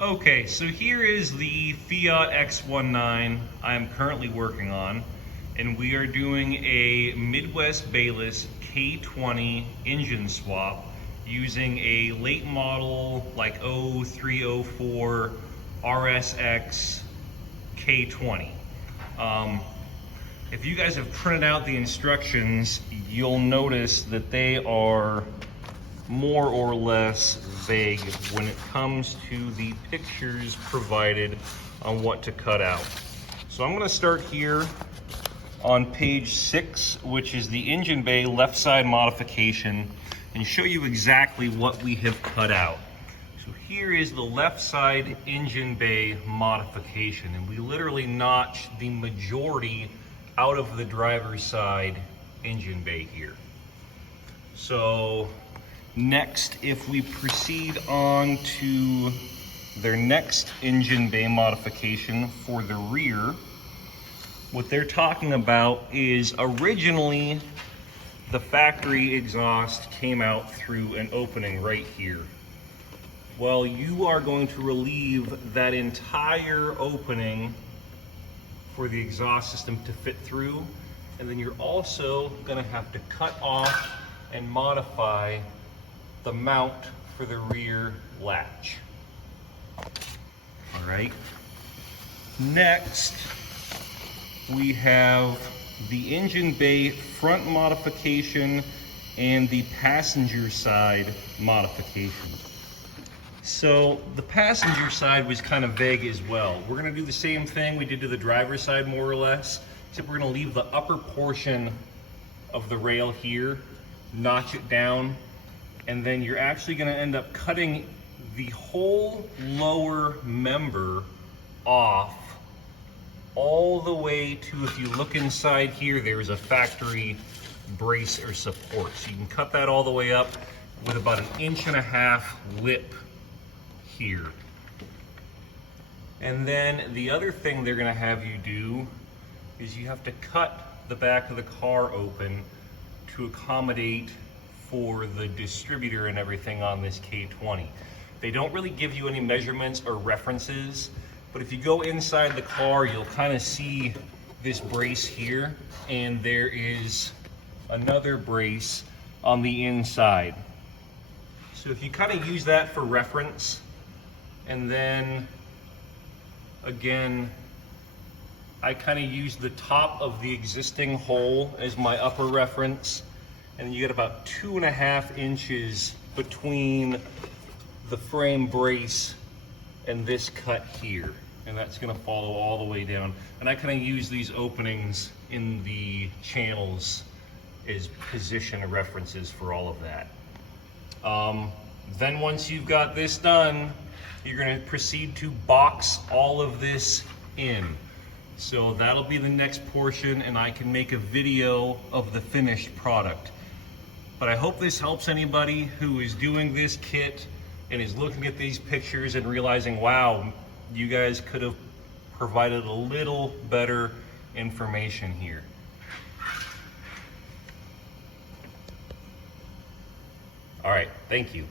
Okay, so here is the Fiat X19 I'm currently working on, and we are doing a Midwest Bayless K20 engine swap using a late model like 0304 RSX K20. If you guys have printed out the instructions, you'll notice that they are more or less vague when it comes to the pictures provided on what to cut out. So I'm going to start here on page 6, which is the engine bay left side modification, and show you exactly what we have cut out. So here is the left side engine bay modification, and we literally notched the majority out of the driver's side engine bay here. So next, if we proceed on to their next engine bay modification for the rear, what they're talking about is originally the factory exhaust came out through an opening right here. Well, you are going to relieve that entire opening for the exhaust system to fit through, and then you're also going to have to cut off and modify the mount for the rear latch. All right. Next, we have the engine bay front modification and the passenger side modification. So the passenger side was kind of vague as well. We're going to do the same thing we did to the driver's side, more or less, except we're going to leave the upper portion of the rail here, notch it down, and then you're actually going to end up cutting the whole lower member off all the way to, if you look inside here, there's a factory brace or support. So you can cut that all the way up with about 1.5 inch lip here. And then the other thing they're going to have you do is you have to cut the back of the car open to accommodate for the distributor and everything on this K20. They don't really give you any measurements or references, but if you go inside the car, you'll kind of see this brace here, and there is another brace on the inside. So if you kind of use that for reference, and then again, I kind of use the top of the existing hole as my upper reference, and you get about 2.5 inches between the frame brace and this cut here, and that's going to follow all the way down. And I kind of use these openings in the channels as position references for all of that. Then once you've got this done, you're going to proceed to box all of this in. So that'll be the next portion, and I can make a video of the finished product. But I hope this helps anybody who is doing this kit and is looking at these pictures and realizing, wow, you guys could have provided a little better information here. All right, thank you.